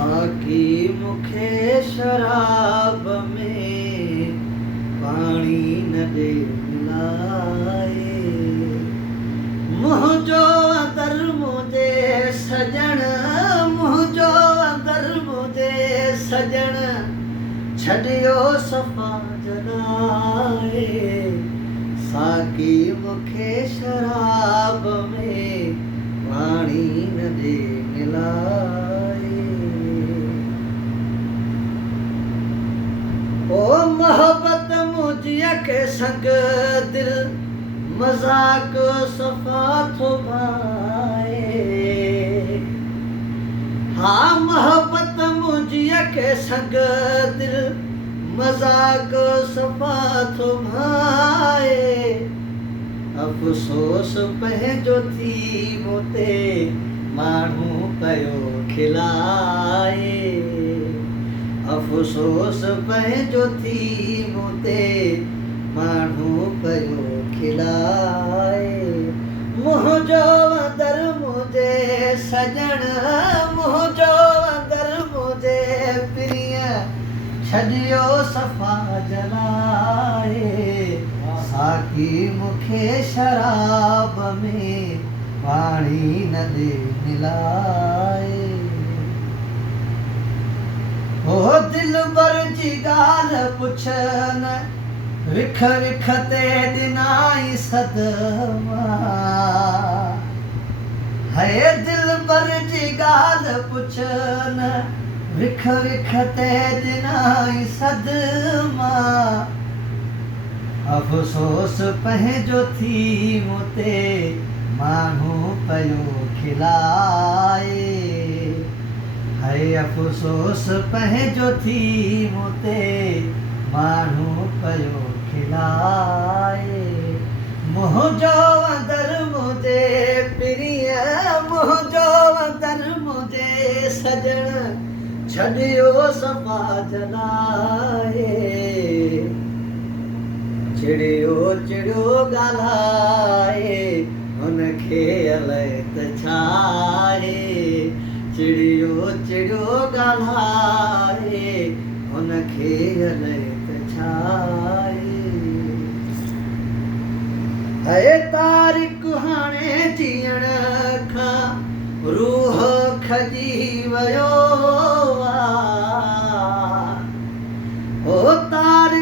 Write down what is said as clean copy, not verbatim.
साकी मुखे शराब में पाणी न दे मिलाए। मुंहिंजो अंदर मुंहिंजे सजण, मुंहिंजो अंदर मुंहिंजे सजण छॾियो सफ़ा जलाए। साकी मुखे शराब में पाणी न दे मिलाए। ओ मोहब्बत मुझिया के संग दिल मजाक सफ़ा थो भाए। हाँ मोहब्बत मुझिया के संग दिल मजाक सफ़ा थो भाए। अफ़सोस पंहिंजो थी मूंते माण्हू कयो खिलाए। अफ़सोस पंहिंजो थी मूंते माण्हू कयो खिलाए। मुंहिंजो अंदर मुंहिंजे सजण, मुंहिंजो अंदर मुंहिंजे प्रिय छॾियो सफ़ा जलाए। साकी मुखे शराब में पाणी न दे मिलाए। ओ दिलबर जी ॻाल्हि पुछ न, विख विख ते ॾिनाई सदमा। है दिलबर जी ॻाल्हि पुछ न, विख विख ते ॾिनाई सदमा। अफ़सोस पंहिंजो थी मूंते माण्हू कयो खिलाए। है अफ़सोस पंहिंजो थी मूंते माण्हू कयो खिलाए। मुंहिंजो अंदर मुंहिंजे प्रिय, मुंहिंजो अंदर मुंहिंजे सजण छॾियो सफ़ा जलाए। चिड़ियो चिड़ियो ॻाल्हाए हुनखे अलाए त छा आहे। चिड़ियो चिड़ियो ॻाल्हाए हुनखे अलाए त छा आहे। है तारीख़ हाणे जीअण खां रूह खजी वियो आ। ओ तारीख़